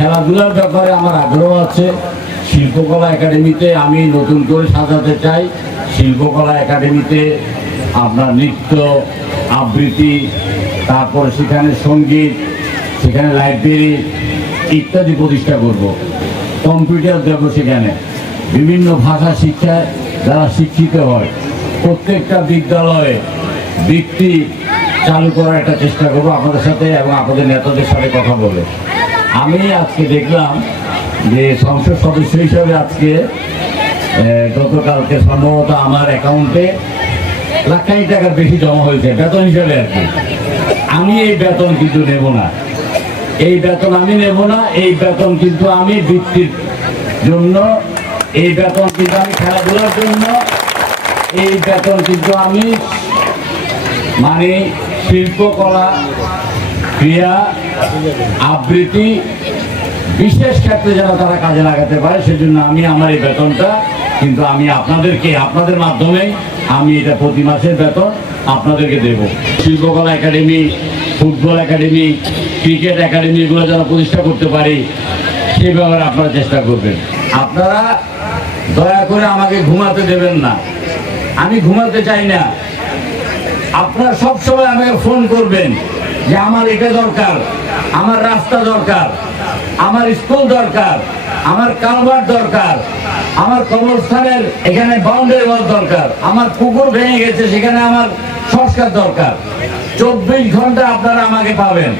খেলাধুলার ব্যাপারে আমার আগ্রহ আছে। শিল্পকলা একাডেমিতে আমি নতুন করে সাজাতে চাই। শিল্পকলা একাডেমিতে আপনার নৃত্য, আবৃত্তি, তারপর সেখানে সঙ্গীত, সেখানে লাইব্রেরি ইত্যাদি প্রতিষ্ঠা করব। কম্পিউটার দেবো সেখানে। বিভিন্ন ভাষা শিক্ষায় যারা শিক্ষিত হয় প্রত্যেকটা বিদ্যালয়ে বৃত্তি চালু করার একটা চেষ্টা করবো আপনাদের সাথে এবং আপনাদের নেতাদের সাথে কথা বলে। আমি আজকে দেখলাম যে সংসদ সদস্য হিসাবে আজকে গতকালকে সম্ভবত আমার অ্যাকাউন্টে লাখ খানিক টাকার বেশি জমা হয়েছে বেতন হিসাবে আর কি। আমি এই বেতন কিন্তু নেব না, এই বেতন আমি নেব না। এই বেতন কিন্তু আমি বৃত্তির জন্য, এই বেতন কিন্তু আমি খেলাধুলার জন্য, এই বেতন কিন্তু আমি মানে শিল্পকলা, ক্রিয়া, আবৃত্তি বিশেষ ক্ষেত্রে যেন তারা কাজে লাগাতে পারে সেজন্য আমি আমার এই বেতনটা কিন্তু আমি আপনাদেরকে, আপনাদের মাধ্যমে আমি এটা প্রতি মাসের বেতন আপনাদেরকে দেব। শিল্পকলা academy, football academy, cricket academy এগুলো যেন প্রতিষ্ঠা করতে পারি সেই ব্যাপারে আপনারা চেষ্টা করবেন। আপনারা দয়া করে আমাকে ঘুমাতে দেবেন না, আমি ঘুমাতে চাই না। আপনারা সবসময় আমাকে ফোন করবেন যে আমার এটা দরকার, আমার রাস্তা দরকার, আমার স্কুল দরকার, আমার কালভার্ট দরকার, আমার কবরস্থানের এখানে বাউন্ডারি ওয়াল দরকার, আমার পুকুর ভেঙে গেছে সেখানে আমার সংস্কার দরকার। 24 ঘন্টা আপনারা আমাকে পাবেন।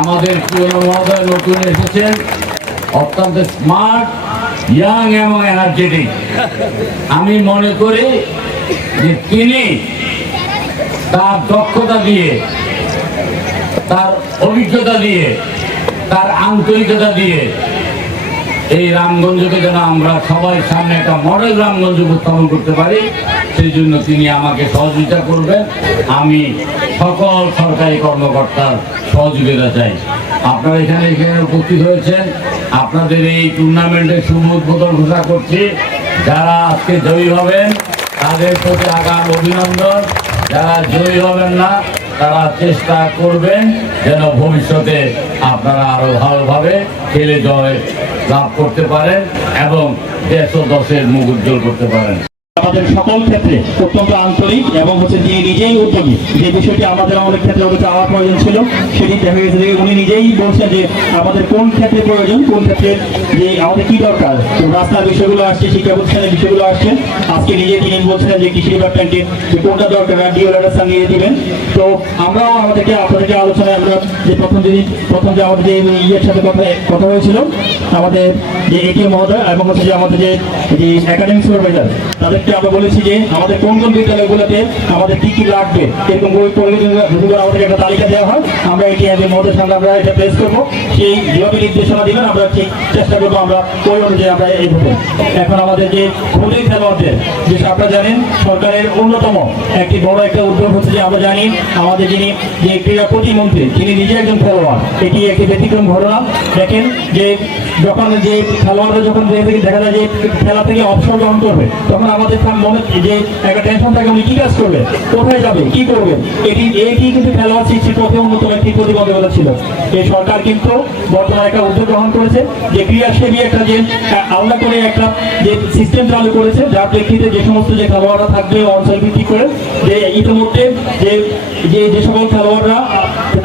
আমাদের প্রিয় মহোদয় নতুন এসেছেন, অত্যন্ত স্মার্ট, ইয়াং এবং এনার্জেটিক। আমি মনে করি যে তিনি তার দক্ষতা দিয়ে, তার অভিজ্ঞতা দিয়ে, তার আন্তরিকতা দিয়ে এই রামগঞ্জকে যেন আমরা সবাই সামনে একটা মডেল রামগঞ্জ উপস্থাপন করতে পারি সেই জন্য তিনি আমাকে সহযোগিতা করবেন। আমি সকল সরকারি কর্মকর্তার সহযোগিতা চাই। আপনারা এখানে উপস্থিত হয়েছেন, আপনাদের এই টুর্নামেন্টের শুভ উদ্বোধন ঘোষণা করছি। যারা আজকে জয়ী হবেন তাদের প্রতি আগাম অভিনন্দন। যারা জয়ী হবেন না তারা চেষ্টা করবেন যেন ভবিষ্যতে আপনারা আরো ভালোভাবে খেলে জয় লাভ করতে পারেন এবং দেশ ও দশের মুখ উজ্জ্বল করতে পারেন। আমাদের সকল ক্ষেত্রে অত্যন্ত আন্তরিক এবং হচ্ছে যে নিজেই উদ্যোগী, যে বিষয়টি আমাদের অনেক ক্ষেত্রে ওদের চাওয়ার প্রয়োজন ছিল সেটি দেখা গেছে যে উনি নিজেই বলছেন যে আমাদের কোন ক্ষেত্রে প্রয়োজন, কোন ক্ষেত্রে যে আমাদের কি দরকার। রাস্তার বিষয়গুলো আসছে, শিক্ষা প্রতিষ্ঠানের বিষয়গুলো আসছে, আজকে নিজে তিনি বলছেন যে কৃষি ডিপার্টমেন্টে যে কোনটা দরকার ডিওলারটা নিয়ে দিবেন। তো আমরাও আপনাদেরকে আলোচনায় আমরা যে প্রথম যে আমাদের যে ইয়ের সাথে কথা হয়েছিল আমাদের যে এটিএম মহোদয় এবং হচ্ছে যে আমাদের যে একাডেমিক সুপারভাইজার তাদেরকে আমরা বলেছি যে আমাদের কোন কোন বিদ্যালয়গুলোতে আমাদের কি কি লাগবে এরকম আমাদের একটা তালিকা দেওয়া হয়। আমরা এটি মহোদয়ের সঙ্গে আমরা এটা প্লেস করবো, সেই যেভাবে নির্দেশনা দিবেন আমরা ঠিক চেষ্টা করবো আমরা ওই অনুযায়ী আমরা এইভাবে। এখন আমাদের যে ক্ষুদ্র খেলোয়াড়দের যে আপনারা জানেন সরকারের অন্যতম একটি বড় একটা উদ্যোগ হচ্ছে যে আমরা জানি আমাদের যিনি যে ক্রীড়া প্রতিমন্ত্রী তিনি নিজে একজন খেলোয়াড়। এটি একটি ব্যতিক্রম ঘটনা। দেখেন যে যখন যে খেলোয়াড়রা যখন দেখা যায় যে খেলা থেকে অবসর গ্রহণ করবে তখন আমাদের মনে যে একটা টেনশন থাকে উনি কি কাজ করবে, কোথায় যাবে, কি করবে। এটি কিন্তু খেলোয়াড় সৃষ্টির পথে অন্যতম একটি প্রতিবন্ধকতা ছিল। এই সরকার কিন্তু বর্তমানে একটা উদ্যোগ গ্রহণ করেছে যে ক্রীড়াসেবী একটা যে আলাদা করে একটা যে সিস্টেম চালু করেছে যার প্রেক্ষিতে যে সমস্ত যে খেলোয়াড়রা থাকবে অঞ্চল ভিত্তিক করে যে ইতিমধ্যে যে সকল খেলোয়াড়রা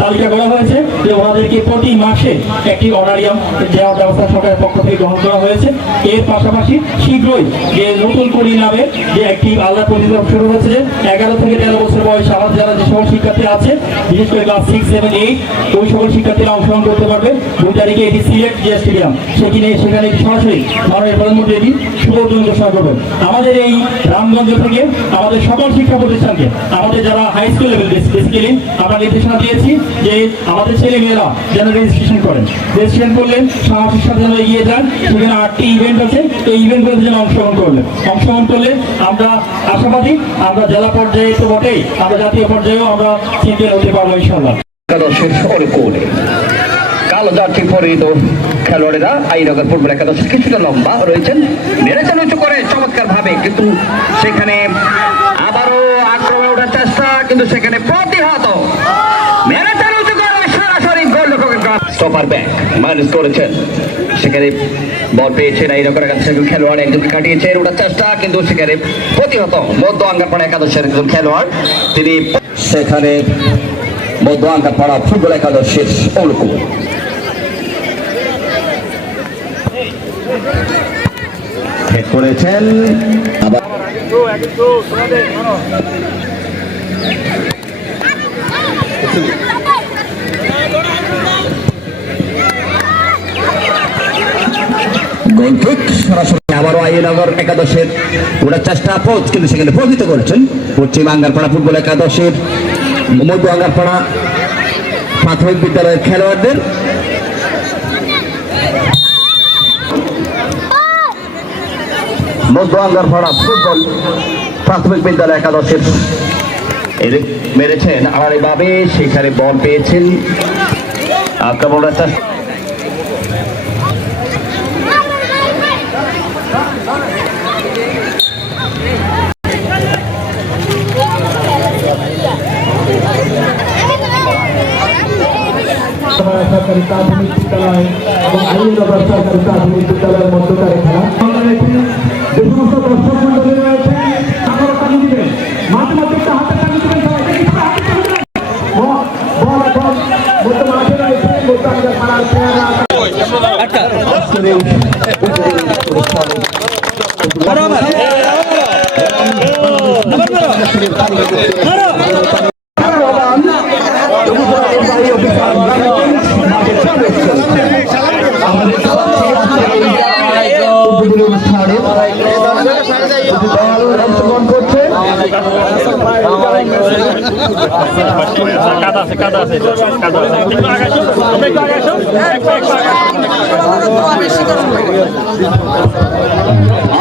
তালিকা করা হয়েছে যে ওনাদেরকে প্রতি মাসে একটি অনারিয়াম দেওয়ার ব্যবস্থা সরকারের পক্ষ থেকে গ্রহণ করা হয়েছে। এর পাশাপাশি শীঘ্রই যে নতুন করি নামে যে একটি আলাদা প্রতিযোগিতা শুরু হয়েছে যে 11 থেকে 13 বছর বয়স আমার যারা যে সকল শিক্ষার্থী আছে বিশেষ করে ক্লাস 6, 7, 8 ওই সকল শিক্ষার্থীরা অংশগ্রহণ করতে পারবে। 2 তারিখে এটি সিলেট যে স্টেডিয়াম সেখানে সরাসরি মাননীয় প্রধানমন্ত্রী এটি শুভ উদ্বোধন ঘোষণা করবেন। আমাদের এই রামগঞ্জ থেকে আমাদের সকল শিক্ষা প্রতিষ্ঠানকে আমাদের যারা হাই স্কুল লেভেল বেসিক্যালি আমরা নির্দেশনা দিয়েছি যে আমাদের ছেলে মেয়েরা যেন রেজিস্ট্রেশন করেন, রেজিস্ট্রেশন করলে সাহসের সাথে যেন এগিয়ে যান। সেখানে 8টি ইভেন্ট আছে, এই ইভেন্টগুলোতে যেন অংশগ্রহণ করলে আমরা আশাবাদী আমরা জেলা পর্যায়ে তো বটেই আমরা জাতীয় পর্যায়েও আমরা চ্যাম্পিয়ন হতে পারবো ইনশাআল্লাহ। একাদশের অনুকূলে কালো জার্সি পরিহিত খেলোয়াড়েরা আইনগর ফুটবল একাদশ কিছুটা লম্বা রয়েছেন, নেড়েছেন উঁচু করে চমৎকার ভাবে, কিন্তু সেখানে আবারও আক্রমণে ওঠার চেষ্টা, কিন্তু সেখানে প্রতিহত মেরেছেন উঁচু করে সরাসরি গোলরক্ষকের কাছে। স্টপার ব্যাক মাইনাস করেছেন, সেখানে বল পেয়েছেন আইনগর কাছে খেলোয়াড় একজনকে কাটিয়েছেন, ওটার চেষ্টা কিন্তু সেখানে প্রতিহত মধ্য আঙ্গারপাড়া একাদশের একজন খেলোয়াড়, তিনি সেখানে মধ্য আঙ্গারপাড়া ফুটবল একাদশের অনুকূল হেড করেছেন। আবার গোলকিক সরাসরি আবারও আইনগর একাদশের ওটার চেষ্টা পোচ, কিন্তু সেখানে প্রকৃত করেছেন পশ্চিম আঙ্গারপাড়া ফুটবল একাদশের মধ্য আঙ্গারপাড়া প্রাথমিক বিদ্যালয়ের খেলোয়াড়দের। মধ্য আঙ্গারপাড়া ফুটবল প্রাথমিক বিদ্যালয় একাদশের মেরেছেন আমার এইভাবে, সেখানে বল পেয়েছেন আক্রমণের চেষ্টা। সরকারি প্রাথমিক বিদ্যালয় এবং আইনগর সরকারি প্রাথমিক বিদ্যালয়ের মধ্যকার খেলা। যে সমস্ত দর্শক মন্ডলী রয়েছে আপনারা টানি দিবেন, মাঝে মাঝে একটা হাতে টানি দিবেন, বল এখন মধ্য মাঠে রয়েছে, মধ্য আমাদের পাড়ার প্লেয়াররা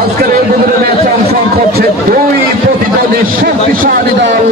আজকের এই ম্যাচে অংশগ্রহণ করছে দুই প্রতিদ্বন্দ্বী শক্তিশালী দল।